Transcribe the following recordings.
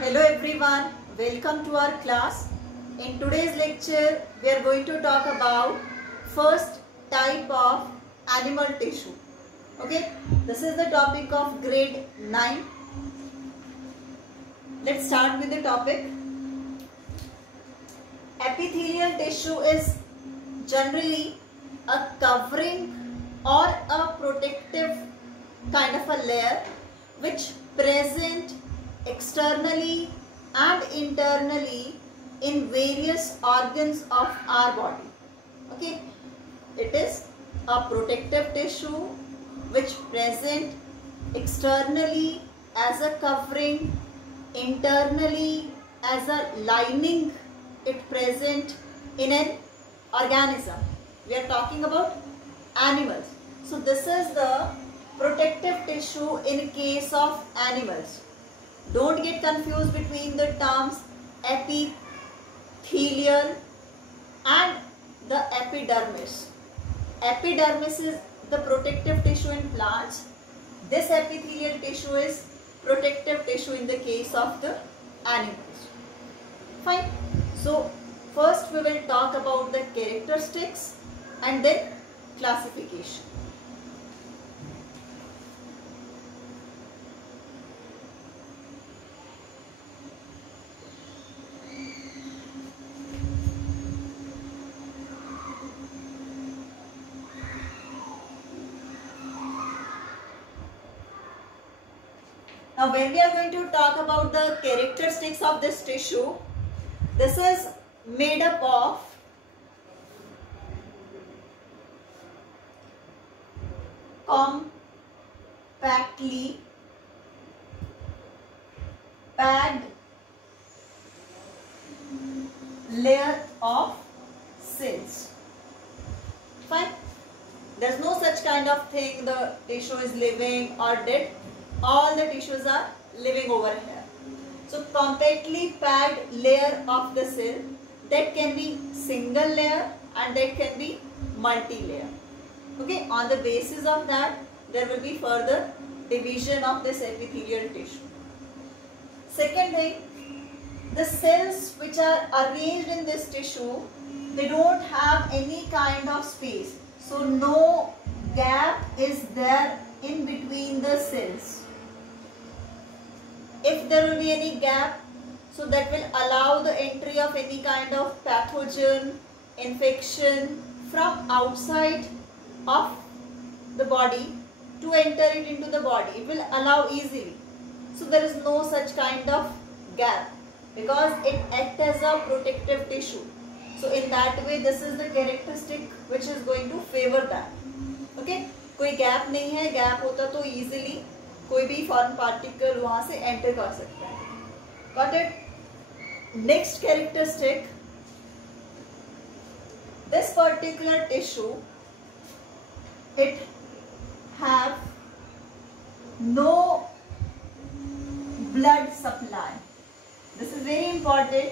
Hello everyone, welcome to our class. In today's lecture, we are going to talk about first type of animal tissue. Okay, this is the topic of grade 9. Let's start with the topic. Epithelial tissue is generally a covering or a protective kind of a layer which present externally and internally in various organs of our body. Okay, it is a protective tissue which present externally as a covering, internally as a lining. It present in an organism. We are talking about animals. So this is the protective tissue in case of animals. Don't get confused between the terms epithelial and the epidermis. Epidermis is the protective tissue in plants. This epithelial tissue is protective tissue in the case of the animals. Fine. So first we will talk about the characteristics and then classification. Now when we are going to talk about the characteristics of this tissue, this is made up of compactly packed layer of cells. Fine. There is no such kind of thing the tissue is living or dead. All the tissues are living over here. So compactly packed layer of the cell, that can be single layer and that can be multi-layer. Okay, on the basis of that there will be further division of this epithelial tissue. Second thing, the cells which are arranged in this tissue, they don't have any kind of space. So no gap is there in between the cells. If there will be any gap, so that will allow the entry of any kind of pathogen, infection from outside of the body to enter it into the body. It will allow easily. So there is no such kind of gap because it acts as a protective tissue. So in that way, this is the characteristic which is going to favor that. Okay, कोई gap नहीं है. Gap होता तो easily कोई भी foreign particle वहां से enter कर सकता है. Got it? Next characteristic, this particular tissue, it have no blood supply. This is very important.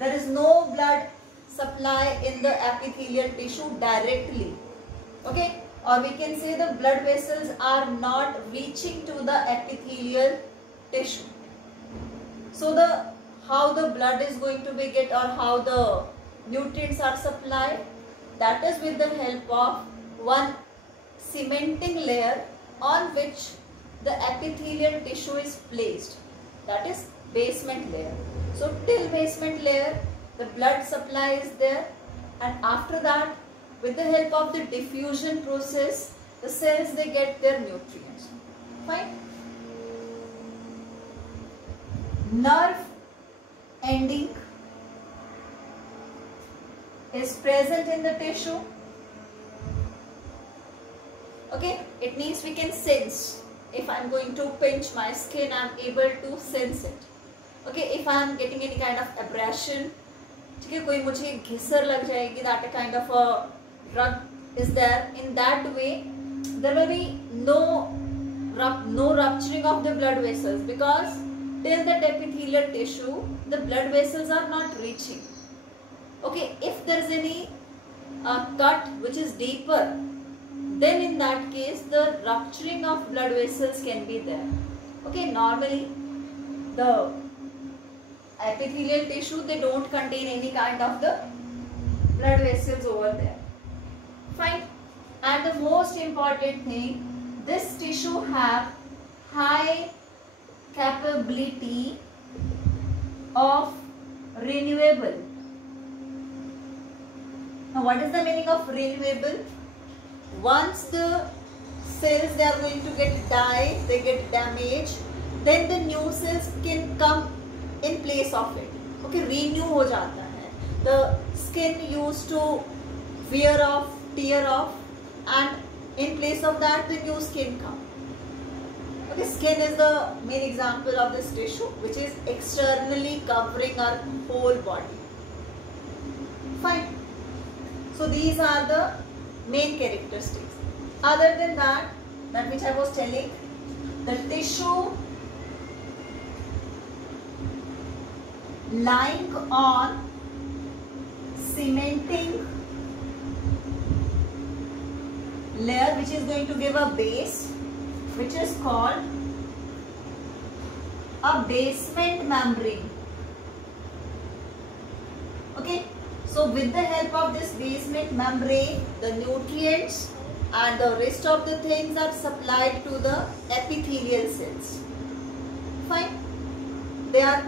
There is no blood supply in the epithelial tissue directly. Okay? Or we can say the blood vessels are not reaching to the epithelial tissue. So how the blood is going to be get or how the nutrients are supplied, that is with the help of one cementing layer on which the epithelial tissue is placed. That is basement layer. So till basement layer the blood supply is there, and after that with the help of the diffusion process, the cells they get their nutrients. Fine. Nerve ending is present in the tissue. Okay, it means we can sense. If I am going to pinch my skin, I am able to sense it. Okay, if I am getting any kind of abrasion, ठीक है, कोई मुझे घिसर लग जाएगी, that a kind of a drug is there. In that way there will be no rupturing of the blood vessels because till that epithelial tissue the blood vessels are not reaching. Okay, if there is any cut which is deeper, then in that case the rupturing of blood vessels can be there. Okay, normally the epithelial tissue, they don't contain any kind of the blood vessels over there. Fine. And the most important thing, this tissue have high capability of renewable. Now what is the meaning of renewable? Once the cells they are going to get die, they get damaged, then the new cells can come in place of it. Okay, renew हो जाता है. The skin used to wear off, tear off, and in place of that the new skin come. Okay, skin is the main example of this tissue which is externally covering our whole body. Fine. So these are the main characteristics. Other than that which I was telling, the tissue lying on cementing layer which is going to give a base, which is called a basement membrane. Okay, so with the help of this basement membrane, the nutrients and the rest of the things are supplied to the epithelial cells. Fine. They are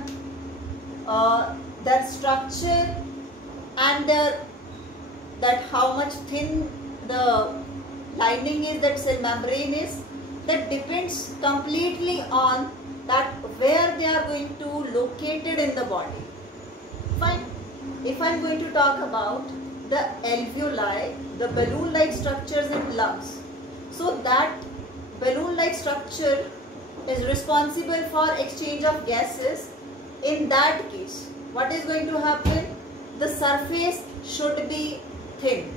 their structure and that how much thin the lining is, that cell membrane is, that depends completely on that where they are going to located in the body. Fine. If I am going to talk about the alveoli, the balloon-like structures in lungs, so that balloon-like structure is responsible for exchange of gases. In that case, what is going to happen? The surface should be thin.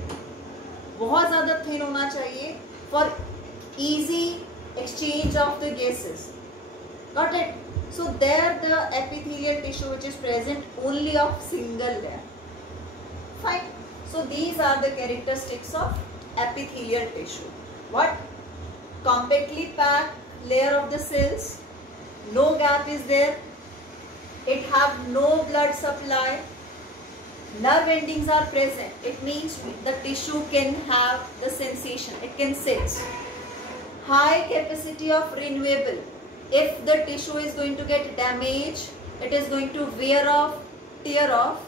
बहुत ज़्यादा thin होना चाहिए for easy exchange of the gases. Got it? So there the epithelial tissue which is present only of single layer. Fine. So these are the characteristics of epithelial tissue. What? Compactly packed layer of the cells. No gap is there. It have no blood supply. Nerve endings are present. It means the tissue can have the sensation. It can sense. High capacity of renewable. If the tissue is going to get damaged, it is going to wear off, tear off.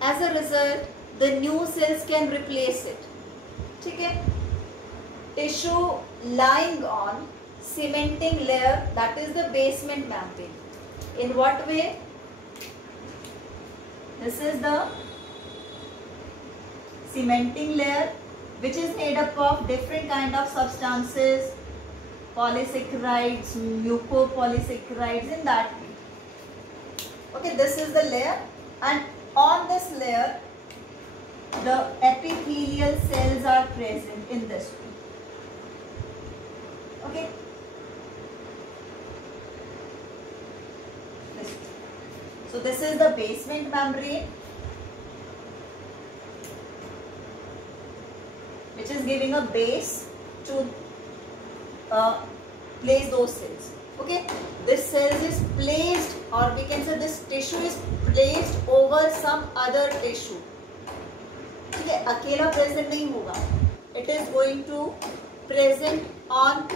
As a result, the new cells can replace it. Okay? Tissue lying on cementing layer, that is the basement membrane. In what way? This is the cementing layer which is made up of different kind of substances, polysaccharides, mucopolysaccharides, in that way. Okay, this is the layer, and on this layer the epithelial cells are present in this way. Okay. So this is the basement membrane which is giving a base to place those cells. Okay, this cell is placed, or we can say this tissue is placed over some other tissue. Okay, अकेला present नहीं होगा. It is going to present on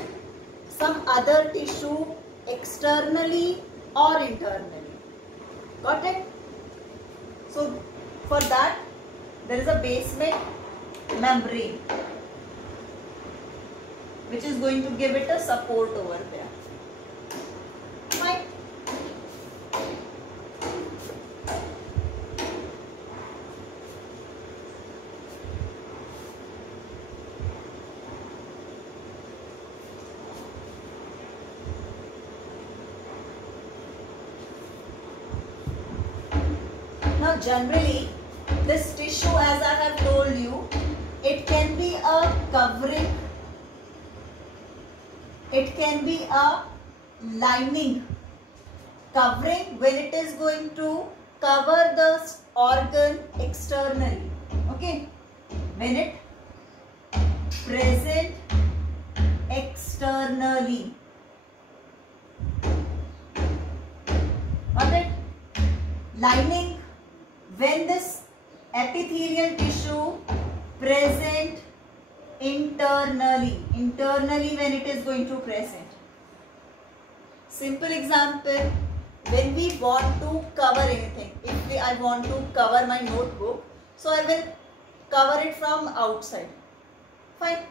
some other tissue externally or internally. Got it? So for that there is a basement membrane which is going to give it a support over there. Fine. Now generally this tissue, as I have told you, it can be a covering, it can be a lining. Covering when it is going to cover the organ externally. Okay, when it present externally. Got it? lining, when this epithelial tissue present internally when it is going to present. Simple example, when we want to cover anything, if I want to cover my notebook, so I will cover it from outside. Fine,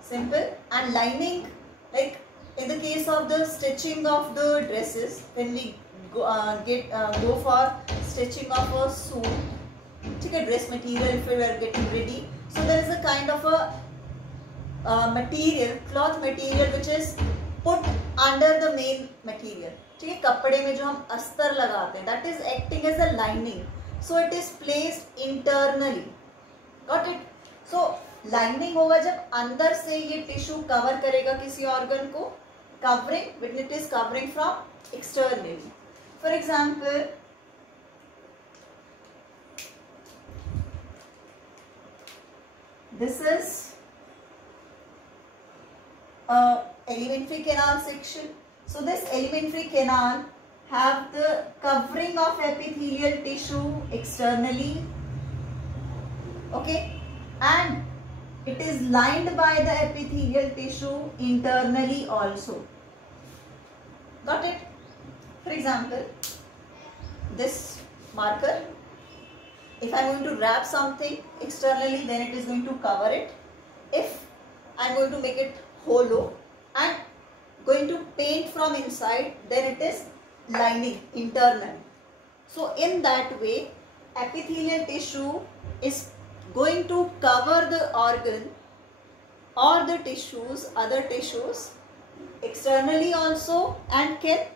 simple. And lining, like in the case of the stitching of the dresses, when we go for stitching of a suit, dress material, if we are getting ready, so there is a kind of a material, cloth material, which is put under the main material. ठीक है, कपड़े में जो हम अस्तर लगाते हैं, that is acting as a lining, so it is placed internally. Got it? So lining होगा जब अंदर से ये टिश्यू कवर करेगा किसी ऑर्गन को, covering when it is covering from externally. For example, this is a alimentary canal section. So this alimentary canal have the covering of epithelial tissue externally, okay, and it is lined by the epithelial tissue internally also. Got it? For example, this marker, if I am going to wrap something externally, then it is going to cover it. If I am going to make it hollow and going to paint from inside, then it is lining internally. So in that way, epithelial tissue is going to cover the organ or the tissues, other tissues, externally also and can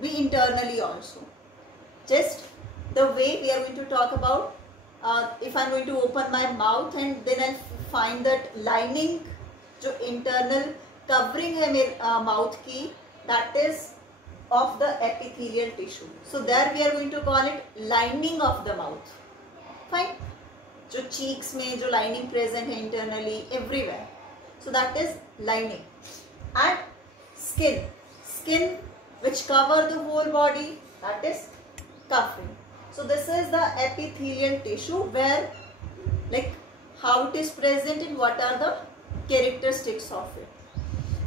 be internally also. Just the way we are going to talk about, if I am going to open my mouth and then I find that lining, जो internal covering है मेरे mouth की, that is of the epithelial tissue. So there we are going to call it lining of the mouth. Fine. जो cheeks में जो lining present है internally everywhere. So that is lining. And skin which cover the whole body, that is covering. So this is the epithelial tissue, where like how it is present and what are the characteristics of it.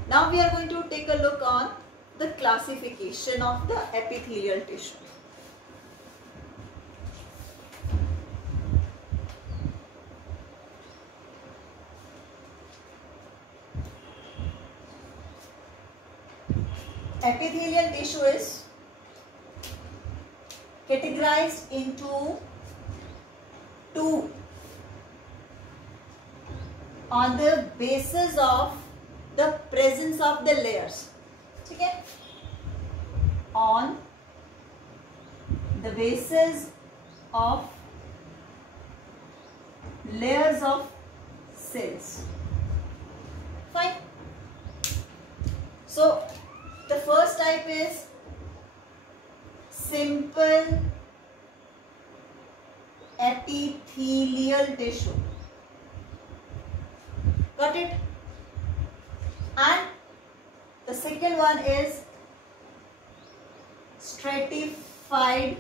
Now we are going to take a look on the classification of the epithelial tissue. Epithelial tissue is categorized into two on the basis of the presence of the layers. Okay? On the basis of layers of cells. Fine. So the first type is simple epithelial tissue. Got it? And the second one is stratified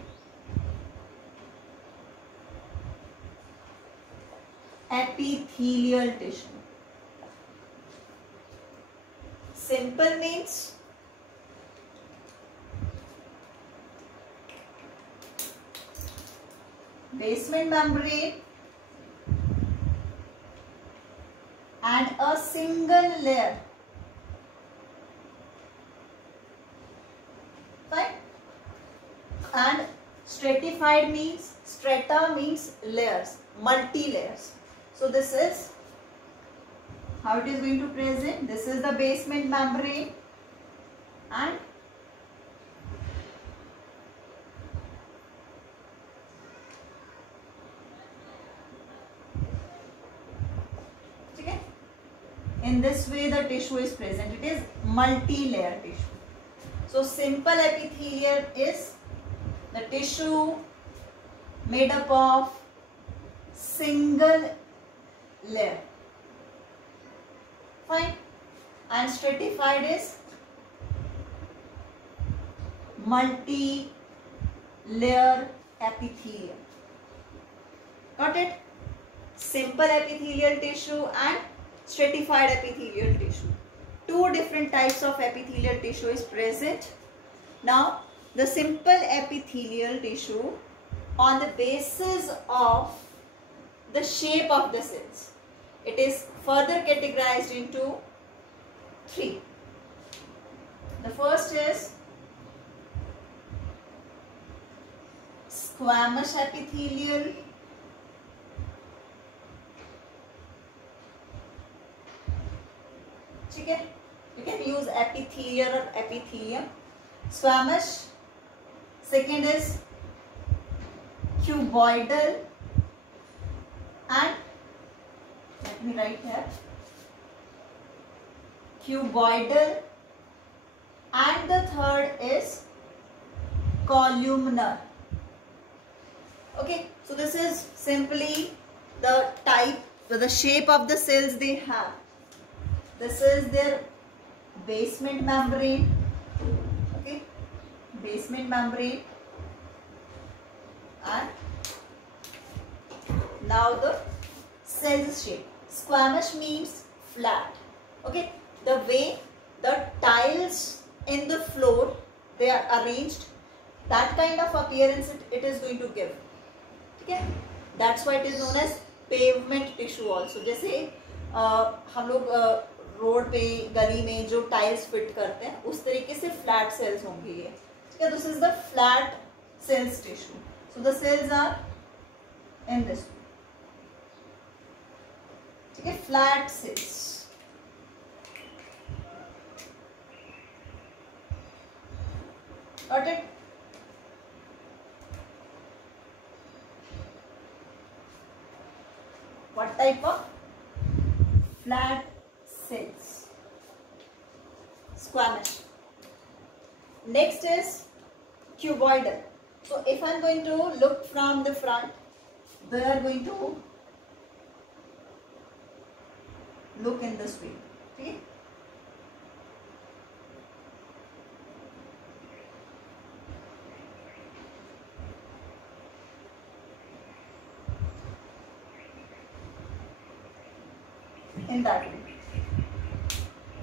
epithelial tissue. Simple means basement membrane and a single layer. Fine. And stratified means, strata means layers, multi layers. So this is how it is going to present. This is the basement membrane and in this way the tissue is present. It is multi-layer tissue. So simple epithelial is the tissue made up of single layer. Fine. And stratified is multi layer epithelium. Got it? Simple epithelial tissue and stratified epithelial tissue. Two different types of epithelial tissue is present. Now, the simple epithelial tissue, on the basis of the shape of the cells, it is further categorized into three. The first is squamous epithelial, okay? You can use epithelial or epithelium. Squamous. Second is cuboidal, and let me write here, cuboidal, and the third is columnar. Okay, so this is simply the type, the shape of the cells they have. This is their basement membrane. Okay, basement membrane, and now the cell shape. Squamous means flat. Okay, the way the tiles in the floor they are arranged, that kind of appearance it is going to give. Okay, that's why it is known as pavement tissue also. जैसे हम लोग road पे गली में जो tiles fit करते हैं उस तरीके से फ्लैट सेल्स होंगे ये. ठीक है, this is the flat cells tissue. So the cells are in this. ठीक है, flat cells. Got it? What type of flat cells? Squamous. Next is cuboidal. So if I am going to look from the front, they are going to look in this way. Okay? In that way.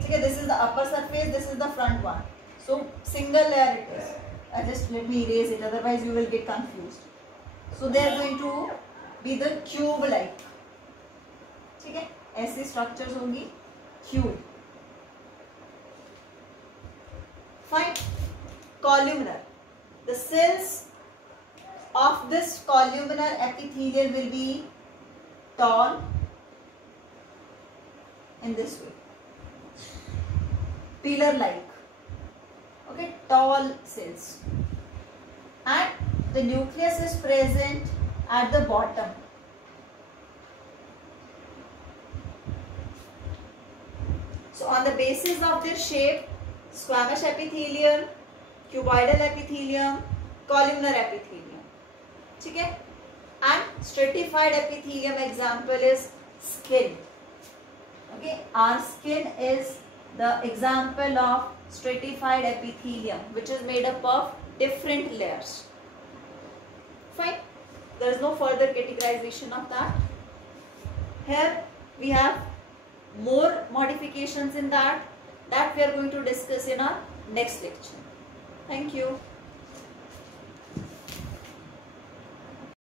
Okay, this is the upper surface, this is the front one. So single layer it is. Just let me erase it, otherwise you will get confused. So they are going to be the cube like. Okay, ऐसी structures होंगी cube. Fine. Columnar. The cells of this columnar epithelial will be tall in this way, pillar like. Okay, tall cells, and the nucleus is present at the bottom. So on the basis of their shape, squamous epithelium, cuboidal epithelium, columnar epithelium. Okay, and stratified epithelium example is skin. Okay, our skin is the example of stratified epithelium, which is made up of different layers. Fine. There is no further categorization of that. Here we have more modifications in that we are going to discuss in our next lecture. Thank you.